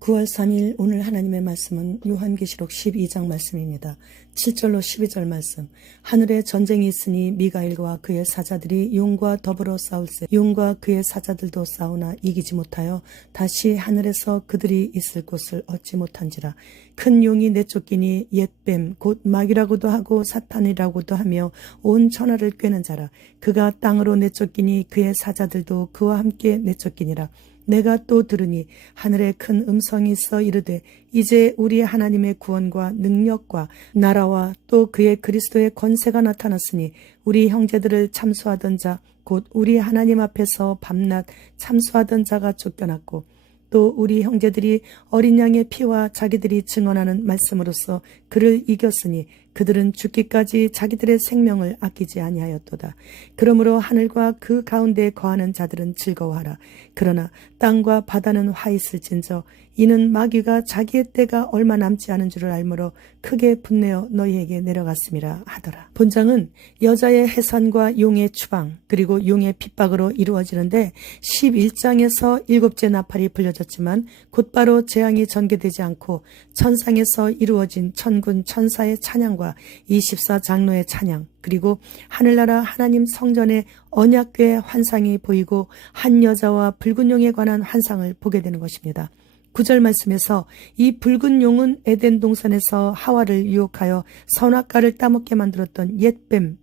9월 3일 오늘 하나님의 말씀은 요한계시록 12장 말씀입니다. 7절로 12절 말씀. 하늘에 전쟁이 있으니 미가엘과 그의 사자들이 용과 더불어 싸울세. 용과 그의 사자들도 싸우나 이기지 못하여 다시 하늘에서 그들이 있을 곳을 얻지 못한지라. 큰 용이 내쫓기니 옛뱀 곧 마귀라고도 하고 사탄이라고도 하며 온 천하를 꿰는 자라. 그가 땅으로 내쫓기니 그의 사자들도 그와 함께 내쫓기니라. 내가 또 들으니 하늘에 큰 음성이 있어 이르되 이제 우리 하나님의 구원과 능력과 나라와 또 그의 그리스도의 권세가 나타났으니 우리 형제들을 참수하던 자 곧 우리 하나님 앞에서 밤낮 참수하던 자가 쫓겨났고 또 우리 형제들이 어린 양의 피와 자기들이 증언하는 말씀으로써 그를 이겼으니 그들은 죽기까지 자기들의 생명을 아끼지 아니하였도다. 그러므로 하늘과 그 가운데에 거하는 자들은 즐거워하라. 그러나 땅과 바다는 화 있을진저 이는 마귀가 자기의 때가 얼마 남지 않은 줄을 알므로 크게 분내어 너희에게 내려갔음이라 하더라. 본장은 여자의 해산과 용의 추방 그리고 용의 핍박으로 이루어지는데 11장에서 7째 나팔이 불려졌지만 곧바로 재앙이 전개되지 않고 천상에서 이루어진 천군 천사의 찬양과 24장로의 찬양 그리고 하늘나라 하나님 성전의 언약궤의 환상이 보이고 한 여자와 붉은 용에 관한 환상을 보게 되는 것입니다. 9절 말씀에서 이 붉은 용은 에덴 동산에서 하와를 유혹하여 선악과를 따먹게 만들었던 옛뱀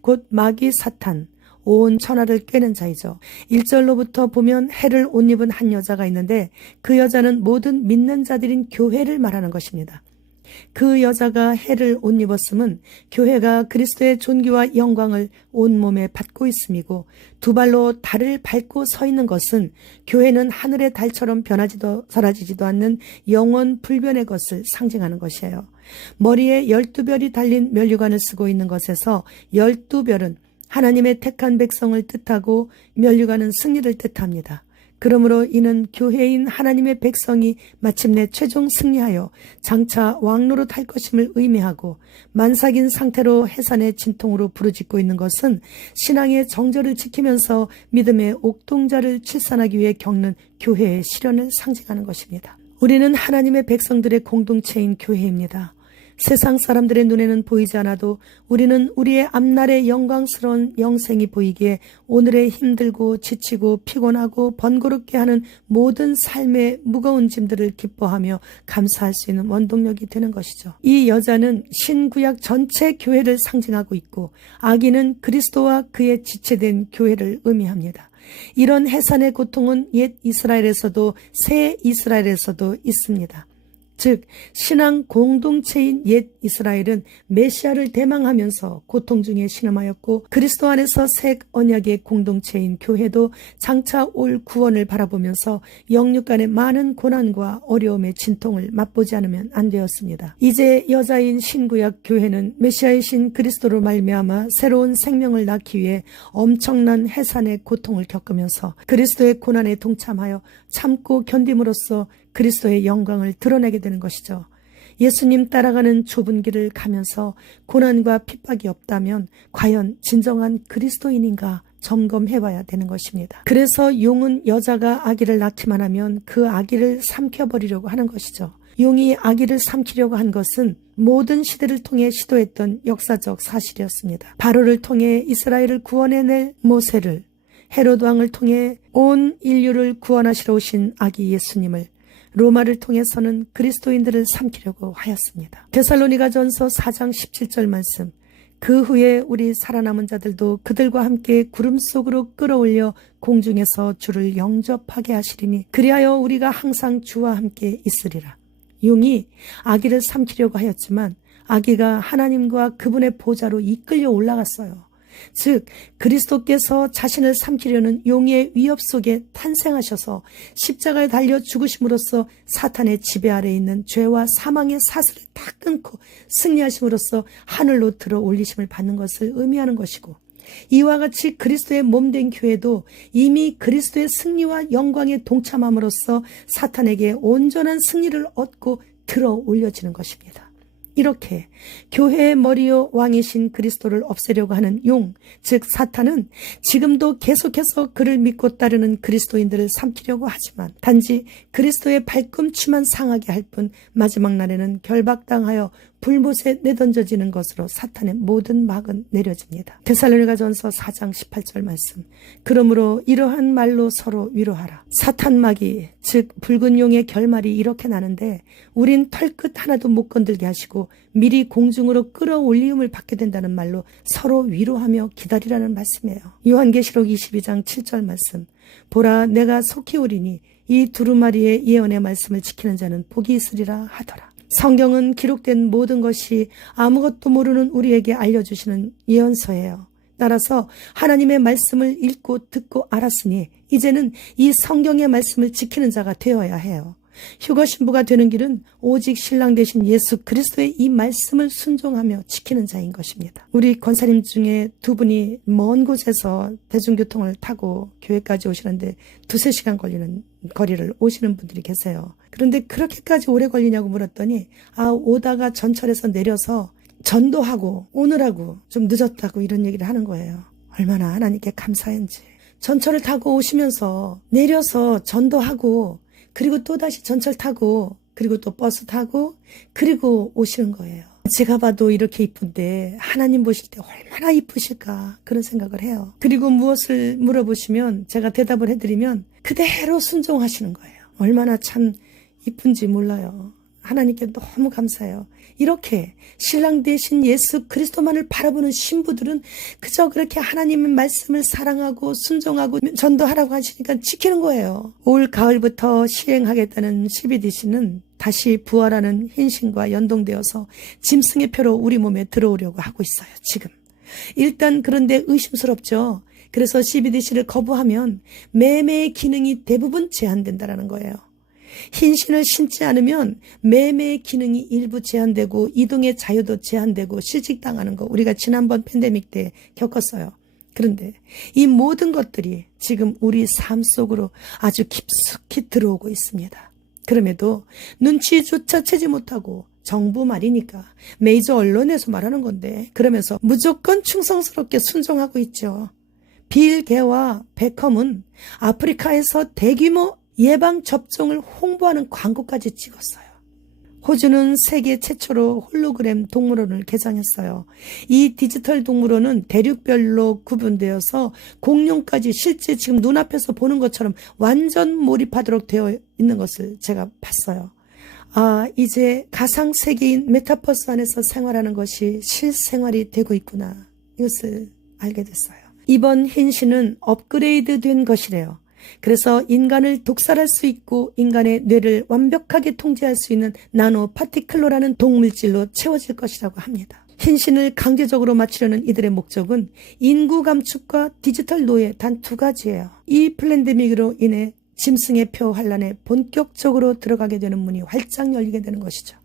곧 마귀 사탄 온 천하를 꿰는 자이죠. 1절로부터 보면 해를 옷 입은 한 여자가 있는데 그 여자는 모든 믿는 자들인 교회를 말하는 것입니다. 그 여자가 해를 옷 입었음은 교회가 그리스도의 존귀와 영광을 온몸에 받고 있음이고 두 발로 달을 밟고 서 있는 것은 교회는 하늘의 달처럼 변하지도 사라지지도 않는 영원 불변의 것을 상징하는 것이에요. 머리에 12별이 달린 면류관을 쓰고 있는 것에서 12별은 하나님의 택한 백성을 뜻하고 면류관은 승리를 뜻합니다. 그러므로 이는 교회인 하나님의 백성이 마침내 최종 승리하여 장차 왕노릇 할 것임을 의미하고 만삭인 상태로 해산의 진통으로 부르짖고 있는 것은 신앙의 정절을 지키면서 믿음의 옥동자를 출산하기 위해 겪는 교회의 시련을 상징하는 것입니다. 우리는 하나님의 백성들의 공동체인 교회입니다. 세상 사람들의 눈에는 보이지 않아도 우리는 우리의 앞날의 영광스러운 영생이 보이기에 오늘의 힘들고 지치고 피곤하고 번거롭게 하는 모든 삶의 무거운 짐들을 기뻐하며 감사할 수 있는 원동력이 되는 것이죠. 이 여자는 신구약 전체 교회를 상징하고 있고 아기는 그리스도와 그의 지체된 교회를 의미합니다. 이런 해산의 고통은 옛 이스라엘에서도 새 이스라엘에서도 있습니다. 즉 신앙 공동체인 옛 이스라엘은 메시아를 대망하면서 고통 중에 신음하였고 그리스도 안에서 새 언약의 공동체인 교회도 장차 올 구원을 바라보면서 영육 간의 많은 고난과 어려움의 진통을 맛보지 않으면 안 되었습니다. 이제 여자인 신구약 교회는 메시아이신 그리스도로 말미암아 새로운 생명을 낳기 위해 엄청난 해산의 고통을 겪으면서 그리스도의 고난에 동참하여 참고 견딤으로써 그리스도의 영광을 드러내게 되는 것이죠. 예수님 따라가는 좁은 길을 가면서 고난과 핍박이 없다면 과연 진정한 그리스도인인가 점검해봐야 되는 것입니다. 그래서 용은 여자가 아기를 낳기만 하면 그 아기를 삼켜버리려고 하는 것이죠. 용이 아기를 삼키려고 한 것은 모든 시대를 통해 시도했던 역사적 사실이었습니다. 바로를 통해 이스라엘을 구원해낼 모세를, 헤로드 왕을 통해 온 인류를 구원하시러 오신 아기 예수님을, 로마를 통해서는 그리스도인들을 삼키려고 하였습니다. 데살로니가전서 4장 17절 말씀. 그 후에 우리 살아남은 자들도 그들과 함께 구름 속으로 끌어올려 공중에서 주를 영접하게 하시리니 그리하여 우리가 항상 주와 함께 있으리라. 용이 아기를 삼키려고 하였지만 아기가 하나님과 그분의 보좌로 이끌려 올라갔어요. 즉 그리스도께서 자신을 삼키려는 용의 위협 속에 탄생하셔서 십자가에 달려 죽으심으로써 사탄의 지배 아래에 있는 죄와 사망의 사슬을 다 끊고 승리하심으로써 하늘로 들어 올리심을 받는 것을 의미하는 것이고 이와 같이 그리스도의 몸된 교회도 이미 그리스도의 승리와 영광에 동참함으로써 사탄에게 온전한 승리를 얻고 들어 올려지는 것입니다. 이렇게 교회의 머리요 왕이신 그리스도를 없애려고 하는 용, 즉 사탄은 지금도 계속해서 그를 믿고 따르는 그리스도인들을 삼키려고 하지만 단지 그리스도의 발꿈치만 상하게 할 뿐 마지막 날에는 결박당하여 불못에 내던져지는 것으로 사탄의 모든 막은 내려집니다. 데살로니가전서 4장 18절 말씀. 그러므로 이러한 말로 서로 위로하라. 사탄막이 즉 붉은 용의 결말이 이렇게 나는데 우린 털끝 하나도 못 건들게 하시고 미리 공중으로 끌어올리움을 받게 된다는 말로 서로 위로하며 기다리라는 말씀이에요. 요한계시록 22장 7절 말씀. 보라 내가 속히 오리니 이 두루마리의 예언의 말씀을 지키는 자는 복이 있으리라 하더라. 성경은 기록된 모든 것이 아무것도 모르는 우리에게 알려주시는 예언서예요. 따라서 하나님의 말씀을 읽고 듣고 알았으니 이제는 이 성경의 말씀을 지키는 자가 되어야 해요. 휴거 신부가 되는 길은 오직 신랑 되신 예수 그리스도의 이 말씀을 순종하며 지키는 자인 것입니다. 우리 권사님 중에 두 분이 먼 곳에서 대중교통을 타고 교회까지 오시는데 2-3시간 걸리는 거리를 오시는 분들이 계세요. 그런데 그렇게까지 오래 걸리냐고 물었더니 오다가 전철에서 내려서 전도하고 오느라고 좀 늦었다고 이런 얘기를 하는 거예요. 얼마나 하나님께 감사한지. 전철을 타고 오시면서 내려서 전도하고 그리고 또다시 전철 타고 그리고 또 버스 타고 그리고 오시는 거예요. 제가 봐도 이렇게 이쁜데 하나님 보실 때 얼마나 이쁘실까 그런 생각을 해요. 그리고 무엇을 물어보시면 제가 대답을 해드리면 그대로 순종하시는 거예요. 얼마나 참 이쁜지 몰라요. 하나님께 너무 감사해요. 이렇게 신랑 되신 예수 그리스도만을 바라보는 신부들은 그저 그렇게 하나님의 말씀을 사랑하고 순종하고 전도하라고 하시니까 지키는 거예요. 올 가을부터 시행하겠다는 CBDC는 다시 부활하는 흰신과 연동되어서 짐승의 표로 우리 몸에 들어오려고 하고 있어요. 지금. 일단 그런데 의심스럽죠. 그래서 CBDC를 거부하면 매매의 기능이 대부분 제한된다는 거예요. 흰신을 신지 않으면 매매의 기능이 일부 제한되고 이동의 자유도 제한되고 실직당하는 거 우리가 지난번 팬데믹 때 겪었어요. 그런데 이 모든 것들이 지금 우리 삶 속으로 아주 깊숙이 들어오고 있습니다. 그럼에도 눈치조차 채지 못하고 정부 말이니까 메이저 언론에서 말하는 건데 그러면서 무조건 충성스럽게 순종하고 있죠. 빌 게와 베컴은 아프리카에서 대규모 예방접종을 홍보하는 광고까지 찍었어요. 호주는 세계 최초로 홀로그램 동물원을 개장했어요. 이 디지털 동물원은 대륙별로 구분되어서 공룡까지 실제 지금 눈앞에서 보는 것처럼 완전 몰입하도록 되어 있는 것을 제가 봤어요. 이제 가상 세계인 메타버스 안에서 생활하는 것이 실생활이 되고 있구나. 이것을 알게 됐어요. 이번 흰신은 업그레이드 된 것이래요. 그래서 인간을 독살할 수 있고 인간의 뇌를 완벽하게 통제할 수 있는 나노 파티클로라는 동물질로 채워질 것이라고 합니다. 흰신을 강제적으로 맞추려는 이들의 목적은 인구 감축과 디지털 노예 단 2가지예요. 이 팬데믹으로 인해 짐승의 표 환란에 본격적으로 들어가게 되는 문이 활짝 열리게 되는 것이죠.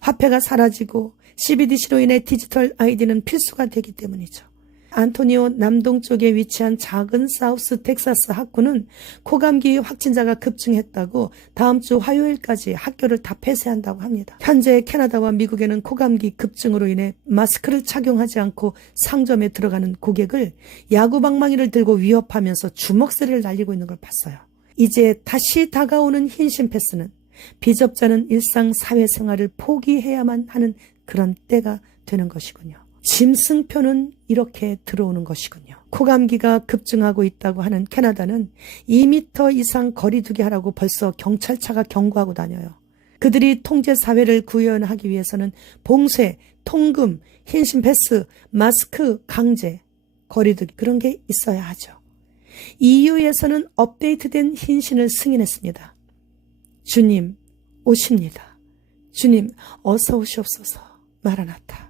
화폐가 사라지고 CBDC로 인해 디지털 아이디는 필수가 되기 때문이죠. 안토니오 남동쪽에 위치한 작은 사우스 텍사스 학구는 코감기 확진자가 급증했다고 다음 주 화요일까지 학교를 다 폐쇄한다고 합니다. 현재 캐나다와 미국에는 코감기 급증으로 인해 마스크를 착용하지 않고 상점에 들어가는 고객을 야구방망이를 들고 위협하면서 주먹살을 날리고 있는 걸 봤어요. 이제 다시 다가오는 흰신 패스는 비접자는 일상 사회생활을 포기해야만 하는 그런 때가 되는 것이군요. 짐승표는 이렇게 들어오는 것이군요. 코감기가 급증하고 있다고 하는 캐나다는 2m 이상 거리 두게 하라고 벌써 경찰차가 경고하고 다녀요. 그들이 통제사회를 구현하기 위해서는 봉쇄, 통금, 흰신 패스, 마스크, 강제, 거리 두기 그런 게 있어야 하죠. EU에서는 업데이트된 흰신을 승인했습니다. 주님 오십니다. 주님 어서 오시옵소서. 마라나타.